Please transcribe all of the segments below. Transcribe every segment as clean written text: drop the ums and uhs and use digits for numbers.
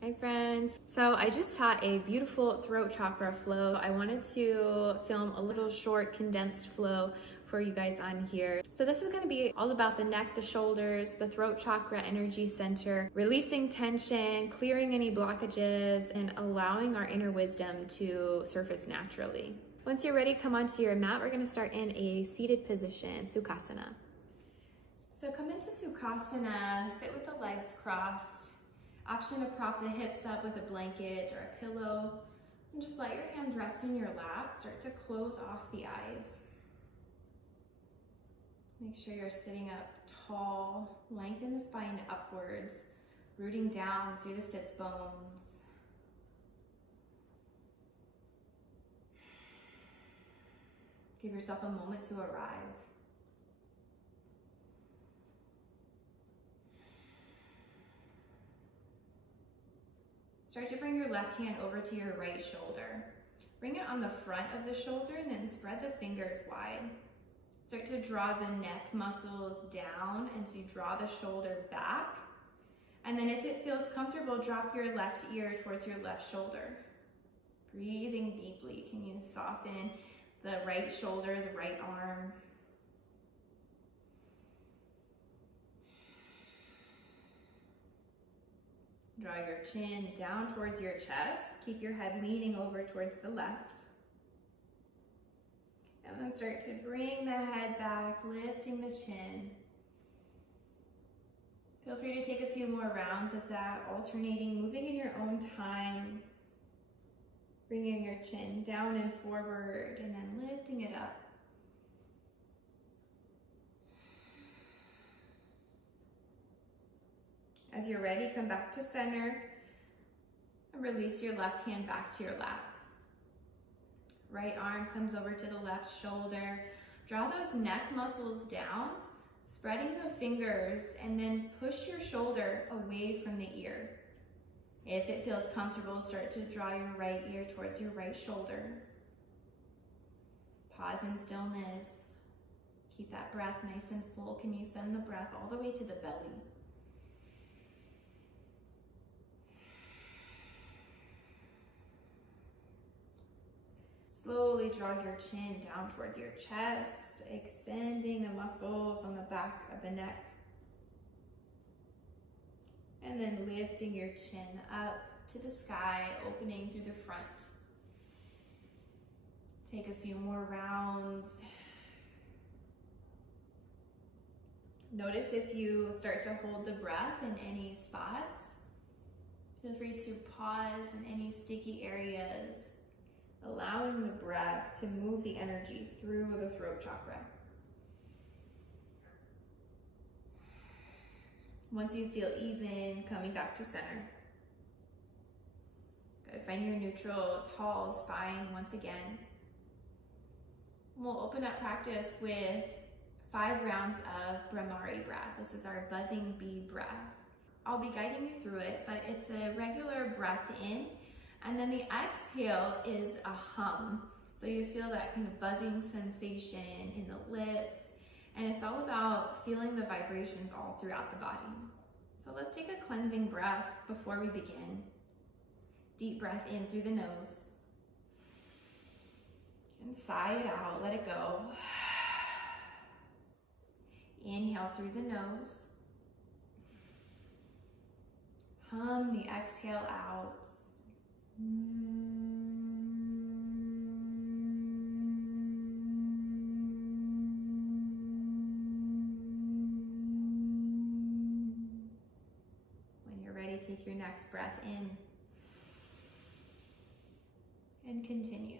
Hi friends. So I just taught a beautiful throat chakra flow. I wanted to film a little short condensed flow for you guys on here. So this is going to be all about the neck, the shoulders, the throat chakra energy center, releasing tension, clearing any blockages, and allowing our inner wisdom to surface naturally. Once you're ready, come onto your mat. We're going to start in a seated position, Sukhasana. So come into Sukhasana, sit with the legs crossed. Option to prop the hips up with a blanket or a pillow, and just let your hands rest in your lap. Start to close off the eyes. Make sure you're sitting up tall, lengthen the spine upwards, rooting down through the sits bones. Give yourself a moment to arrive. Start to bring your left hand over to your right shoulder. Bring it on the front of the shoulder and then spread the fingers wide. Start to draw the neck muscles down and to draw the shoulder back. And then if it feels comfortable, drop your left ear towards your left shoulder. Breathing deeply. Can you soften the right shoulder, the right arm? Draw your chin down towards your chest. Keep your head leaning over towards the left. And then start to bring the head back, lifting the chin. Feel free to take a few more rounds of that, alternating, moving in your own time. Bringing your chin down and forward, and then lifting it up. As you're ready, come back to center and release your left hand back to your lap. Right arm comes over to the left shoulder. Draw those neck muscles down, spreading the fingers, and then push your shoulder away from the ear. If it feels comfortable, start to draw your right ear towards your right shoulder. Pause in stillness. Keep that breath nice and full. Can you send the breath all the way to the belly? Slowly draw your chin down towards your chest, extending the muscles on the back of the neck. And then lifting your chin up to the sky, opening through the front. Take a few more rounds. Notice if you start to hold the breath in any spots. Feel free to pause in any sticky areas, allowing the breath to move the energy through the throat chakra. Once you feel even, coming back to center. Good. Find your neutral, tall spine once again. We'll open up practice with 5 rounds of brahmari breath. This is our buzzing bee breath. I'll be guiding you through it, but it's a regular breath in, and then the exhale is a hum. So you feel that kind of buzzing sensation in the lips, and it's all about feeling the vibrations all throughout the body. So let's take a cleansing breath before we begin. Deep breath in through the nose. And sigh it out, let it go. Inhale through the nose. Hum the exhale out. When you're ready, take your next breath in and continue.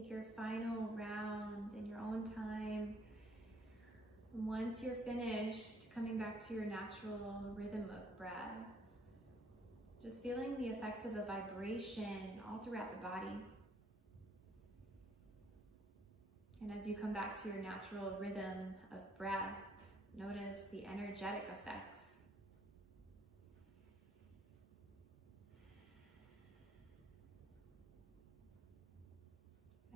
Take your final round in your own time. And once you're finished, coming back to your natural rhythm of breath, just feeling the effects of the vibration all throughout the body. And as you come back to your natural rhythm of breath, notice the energetic effects.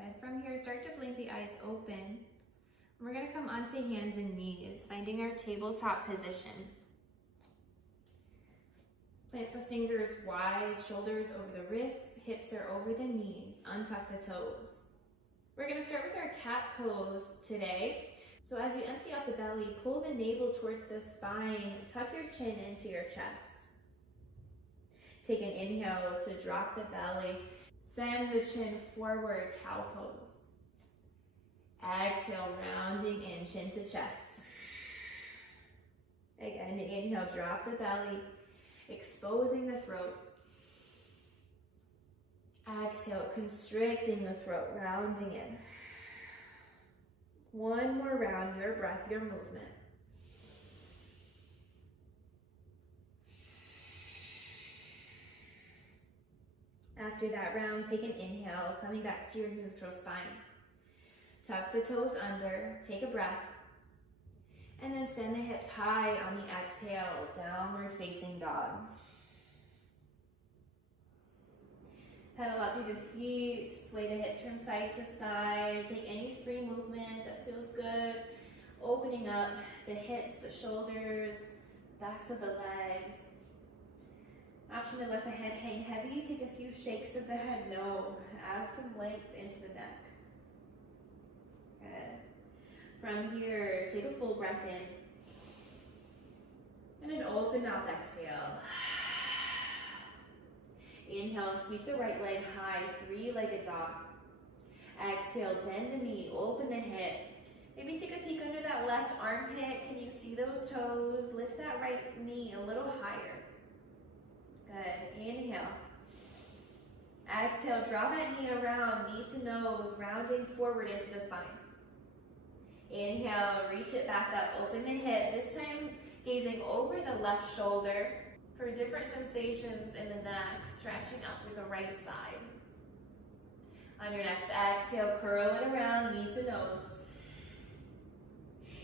And from here, start to blink the eyes open. We're going to come onto hands and knees, finding our tabletop position. Plant the fingers wide, shoulders over the wrists, hips are over the knees, untuck the toes. We're going to start with our cat pose today. So as you empty out the belly, pull the navel towards the spine, tuck your chin into your chest. Take an inhale to drop the belly, send the chin forward, cow pose. Exhale, rounding in, chin to chest. Again, inhale, drop the belly, exposing the throat. Exhale, constricting the throat, rounding in. One more round, your breath, your movement. After that round, take an inhale, coming back to your neutral spine. Tuck the toes under, take a breath, and then send the hips high on the exhale, downward facing dog. Pedal out through the feet, sway the hips from side to side, take any free movement that feels good, opening up the hips, the shoulders, backs of the legs. Option to let the head hang heavy, take a few shakes of the head, no, add some length into the neck. Good. From here, take a full breath in, and an open mouth exhale. Inhale, sweep the right leg high, three-legged dog. Exhale, bend the knee, open the hip. Maybe take a peek under that left armpit. Can you see those toes? Lift that right knee a little higher. Good. Inhale. Exhale, draw that knee around, knee to nose, rounding forward into the spine. Inhale, reach it back up, open the hip. This time, gazing over the left shoulder for different sensations in the neck, stretching up through the right side. On your next exhale, curl it around, knee to nose.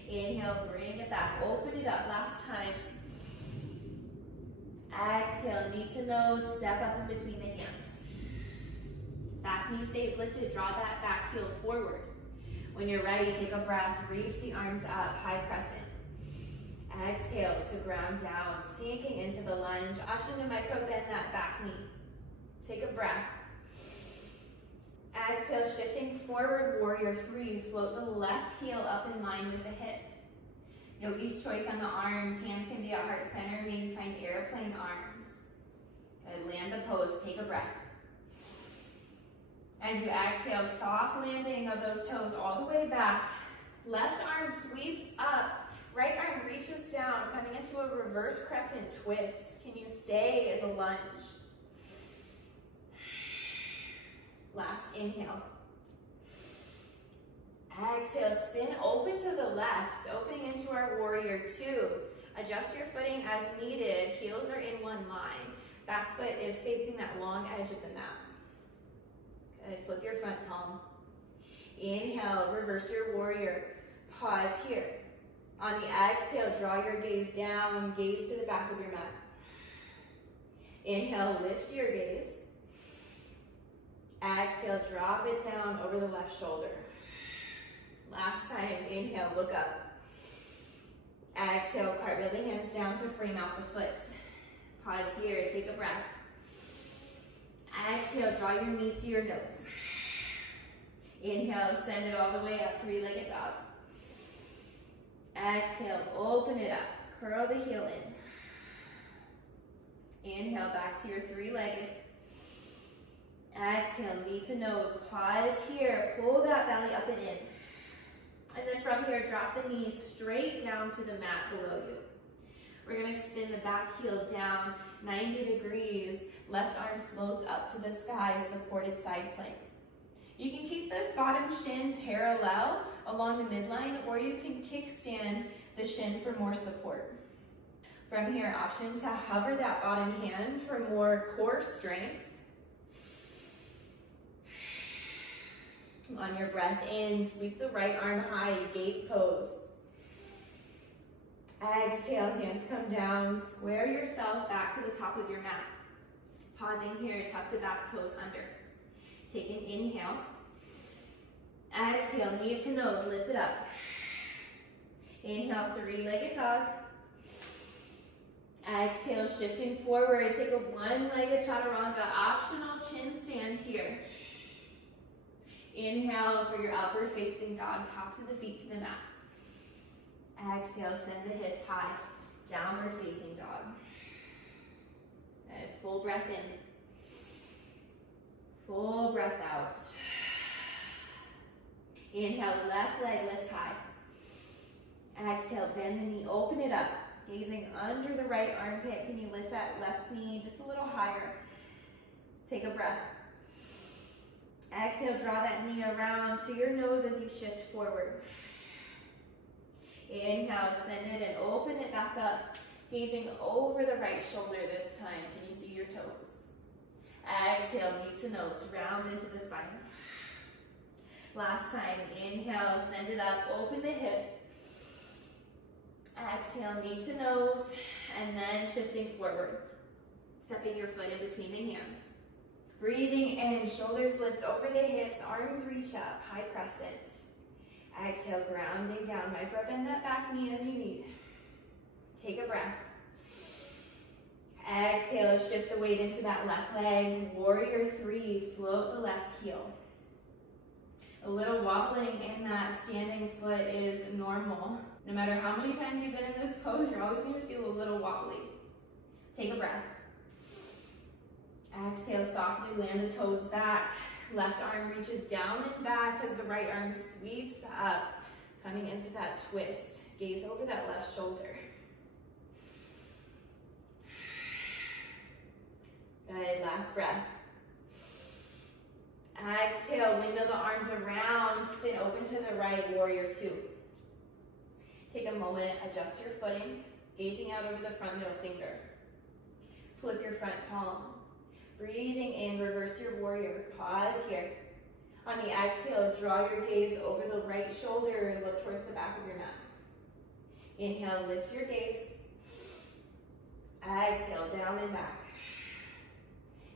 Inhale, bring it back, open it up. Last time. Exhale, knee to nose, step up in between the hands. Back knee stays lifted, draw that back heel forward. When you're ready, take a breath, reach the arms up, high crescent. Exhale to ground down, sinking into the lunge. Option to micro bend that back knee. Take a breath. Exhale, shifting forward, warrior three. Float the left heel up in line with the hip. Yogi's choice on the arms. Hands can be at heart center. Maybe find airplane arms. Good. Land the pose. Take a breath. As you exhale, soft landing of those toes all the way back. Left arm sweeps up. Right arm reaches down, coming into a reverse crescent twist. Can you stay in the lunge? Last inhale. Exhale, spin open to the left, opening into our warrior two. Adjust your footing as needed. Heels are in one line. Back foot is facing that long edge of the mat. Good, flip your front palm. Inhale, reverse your warrior. Pause here. On the exhale, draw your gaze down, gaze to the back of your mat. Inhale, lift your gaze. Exhale, drop it down over the left shoulder. Last time, inhale, look up. Exhale, cartwheel the hands down to frame out the foot. Pause here, take a breath. Exhale, draw your knees to your nose. Inhale, send it all the way up, three-legged dog. Exhale, open it up, curl the heel in. Inhale, back to your three-legged. Exhale, knee to nose, pause here, pull that belly up and in. And then from here, drop the knees straight down to the mat below you. We're gonna spin the back heel down 90 degrees. Left arm floats up to the sky, supported side plank. You can keep this bottom shin parallel along the midline, or you can kickstand the shin for more support. From here, option to hover that bottom hand for more core strength. On your breath in, sweep the right arm high, gate pose. Exhale, hands come down, square yourself back to the top of your mat. Pausing here, tuck the back toes under. Take an inhale. Exhale, knee to nose, lift it up. Inhale, three-legged dog. Exhale, shifting forward, take a one-legged chaturanga, optional chin stand here. Inhale for your upward facing dog, tops of the feet to the mat. Exhale, send the hips high, downward facing dog. And full breath in. Full breath out. Inhale, left leg lifts high. Exhale, bend the knee, open it up. Gazing under the right armpit. Can you lift that left knee just a little higher? Take a breath. Exhale, draw that knee around to your nose as you shift forward. Inhale, send it and open it back up. Gazing over the right shoulder this time. Can you see your toes? Exhale, knee to nose, round into the spine. Last time, inhale, send it up, open the hip. Exhale, knee to nose, and then shifting forward. Stepping your foot in between the hands. Breathing in, shoulders lift over the hips, arms reach up, high crescent. Exhale, grounding down, micro bend that back knee as you need. Take a breath. Exhale, shift the weight into that left leg. Warrior three, float the left heel. A little wobbling in that standing foot is normal. No matter how many times you've been in this pose, you're always going to feel a little wobbly. Take a breath. Exhale, softly land the toes back. Left arm reaches down and back as the right arm sweeps up, coming into that twist. Gaze over that left shoulder. Good, last breath. Exhale, window the arms around, spin open to the right, warrior two. Take a moment, adjust your footing, gazing out over the front middle finger. Flip your front palm. Breathing in, reverse your warrior. Pause here. On the exhale, draw your gaze over the right shoulder, look towards the back of your mat. Inhale, lift your gaze. Exhale, down and back.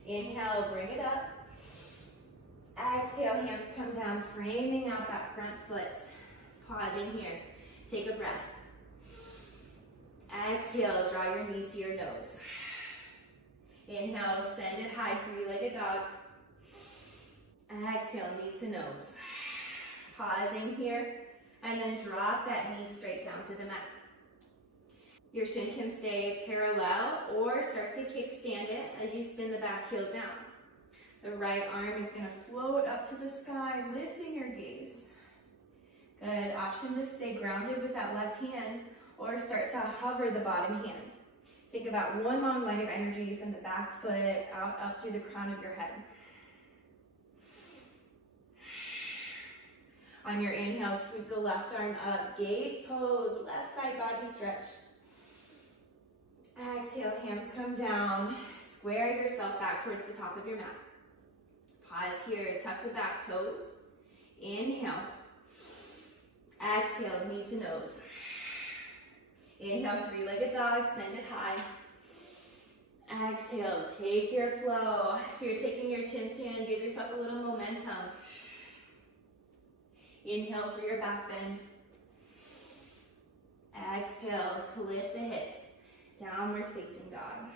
Inhale, bring it up. Exhale, hands come down, framing out that front foot. Pausing here. Take a breath. Exhale, draw your knee to your nose. Inhale, send it high, three-legged dog. Exhale, knee to nose. Pausing here, and then drop that knee straight down to the mat. Your shin can stay parallel or start to kickstand it as you spin the back heel down. The right arm is going to float up to the sky, lifting your gaze. Good, option to stay grounded with that left hand or start to hover the bottom hand. Think about one long line of energy from the back foot out up through the crown of your head. On your inhale, sweep the left arm up, gate pose, left side body stretch. Exhale, hands come down, square yourself back towards the top of your mat. Pause here, tuck the back toes. Inhale. Exhale, knee to nose. Inhale, three-legged dog, send it high. Exhale, take your flow. If you're taking your chin stand, give yourself a little momentum. Inhale for your back bend. Exhale, lift the hips. Downward facing dog.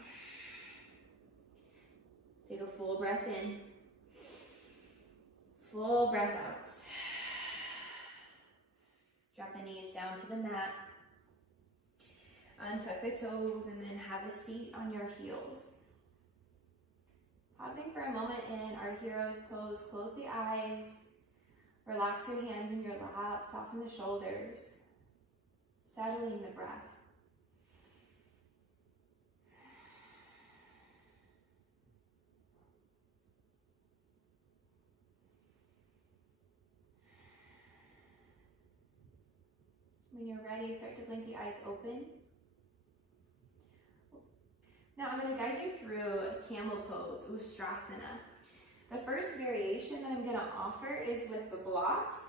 Take a full breath in. Full breath out. Drop the knees down to the mat. Untuck the toes and then have a seat on your heels. Pausing for a moment in our hero's pose. Close the eyes. Relax your hands in your lap. Soften the shoulders. Settling the breath. When you're ready, start to blink the eyes open. Now I'm going to guide you through Camel pose, Ustrasana. The first variation that I'm going to offer is with the blocks.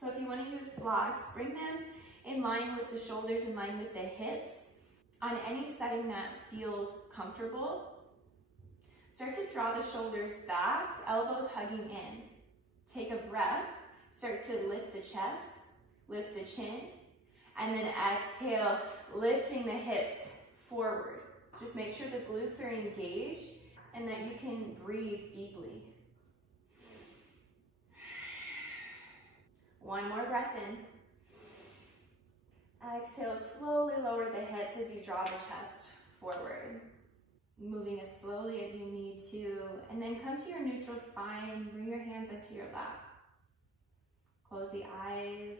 So if you want to use blocks, bring them in line with the shoulders, in line with the hips, on any setting that feels comfortable. Start to draw the shoulders back, elbows hugging in. Take a breath, start to lift the chest, lift the chin, and then exhale, lifting the hips forward. Just make sure the glutes are engaged and that you can breathe deeply. One more breath in. Exhale, slowly lower the hips as you draw the chest forward. Moving as slowly as you need to, and then come to your neutral spine, bring your hands up to your lap. Close the eyes,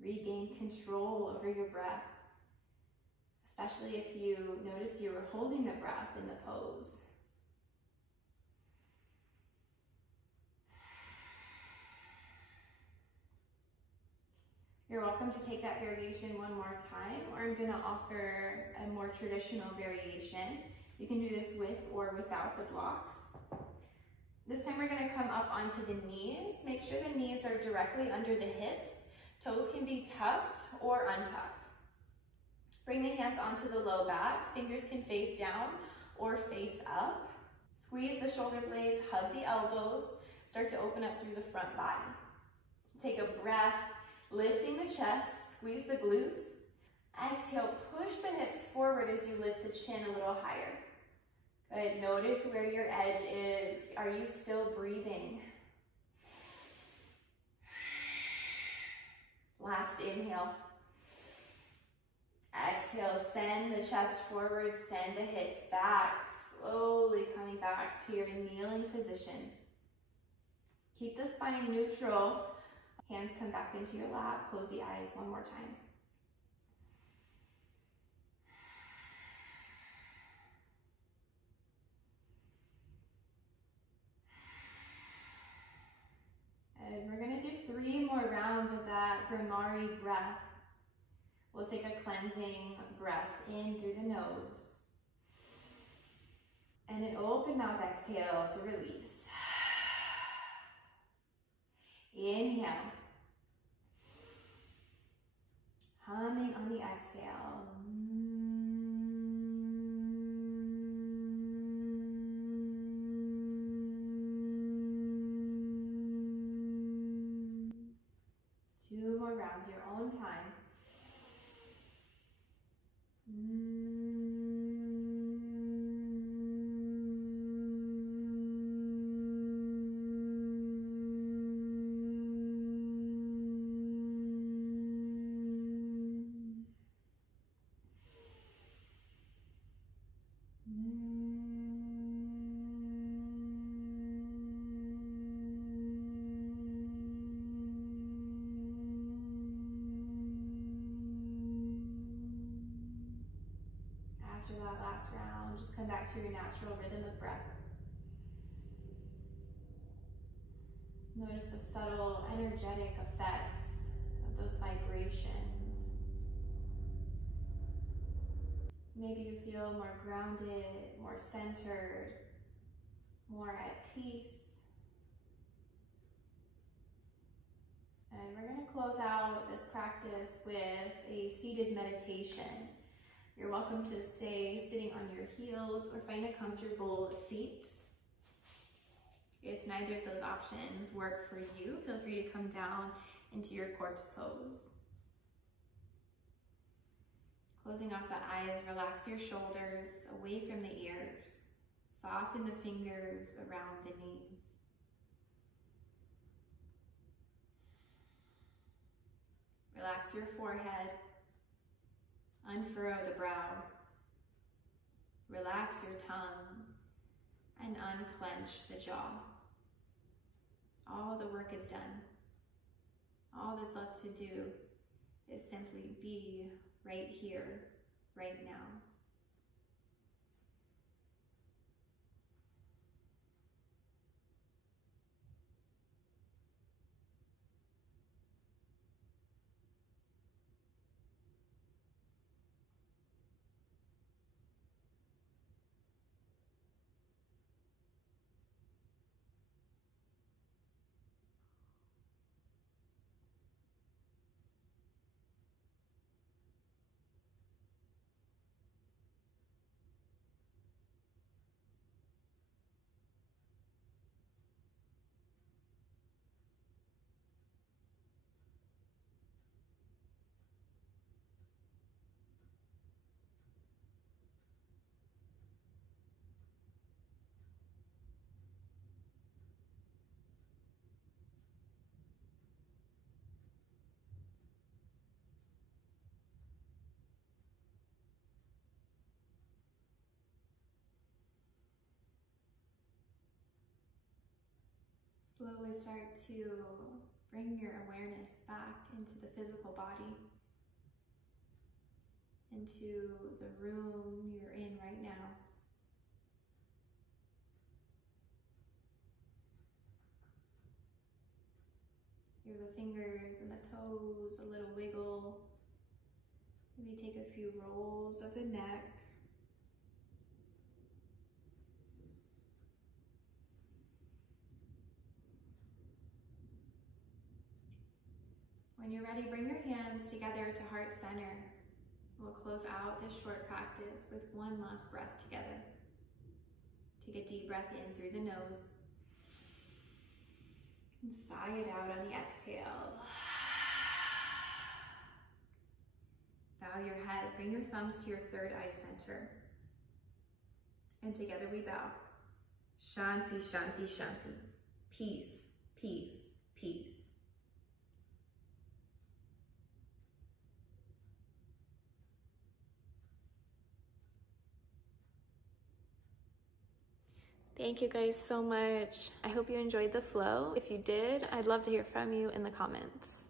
regain control over your breath, especially if you notice you were holding the breath in the pose. You're welcome to take that variation one more time, or I'm going to offer a more traditional variation. You can do this with or without the blocks. This time we're going to come up onto the knees. Make sure the knees are directly under the hips. Toes can be tucked or untucked. Bring the hands onto the low back. Fingers can face down or face up. Squeeze the shoulder blades, hug the elbows. Start to open up through the front body. Take a breath, lifting the chest, squeeze the glutes. Exhale, push the hips forward as you lift the chin a little higher. Good, notice where your edge is. Are you still breathing? Last inhale. Exhale, send the chest forward, send the hips back, slowly coming back to your kneeling position. Keep the spine neutral. Hands come back into your lap. Close the eyes one more time. And we're going to do 3 more rounds of that brahmari breath. We'll take a cleansing breath in through the nose. And an open mouth exhale to release. Inhale. Humming on the exhale. 2 more rounds, your own time. After that last round, just come back to your natural rhythm of breath. Notice the subtle energetic effects of those vibrations. Maybe you feel more grounded, more centered, more at peace. And we're going to close out this practice with a seated meditation. You're welcome to stay sitting on your heels or find a comfortable seat. If neither of those options work for you, feel free to come down into your corpse pose. Closing off the eyes, relax your shoulders away from the ears. Soften the fingers around the knees. Relax your forehead. Unfurrow the brow. Relax your tongue and unclench the jaw. All the work is done. All that's left to do is simply be right here, right now. slowly start to bring your awareness back into the physical body, into the room you're in right now. Give the fingers and the toes a little wiggle. Maybe take a few rolls of the neck. When you're ready, bring your hands together to heart center. We'll close out this short practice with one last breath together. Take a deep breath in through the nose. And sigh it out on the exhale. Bow your head, bring your thumbs to your third eye center. And together we bow. Shanti, Shanti, Shanti. Peace, peace, peace. Thank you guys so much. I hope you enjoyed the flow. If you did, I'd love to hear from you in the comments.